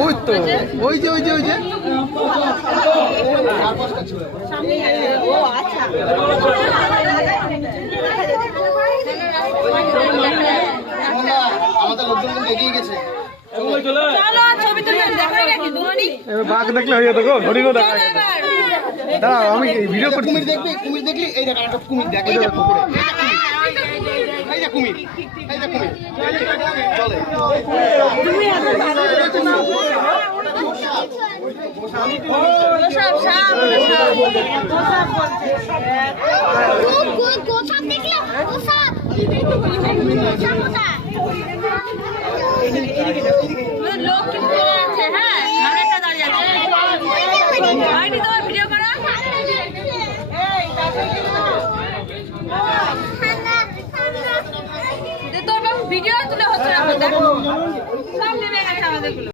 ওই তো ওই যে ওই যে ওই যে ও আচ্ছা আমাদের লোকজন কিন্তু এগিয়ে গেছে। চলো ছবি তুলে দেখাই নাকি দুনি এবার বাঘ দেখলে হয়ে যেত গো, হরিণও দেখা যেত। দাঁড়াও আমি ভিডিও করছি। কুমির দেখবি, কুমির দেখলি এই দেখ একটা কুমির দেখ, এই দেখ কুমির, এই দেখ কুমির, এই দেখ কুমির চলে। সব সাপ গোসাপ দেখলে গোসাপ লোক কি করে আছে হ্যাঁ আরেকটা দাঁড়িয়ে আছে আইডি তো ভিডিও করা এই তোর ভিডিও তুলে হচ্ছে না দেখো সব নেমে গেছে আমাদের গুলো।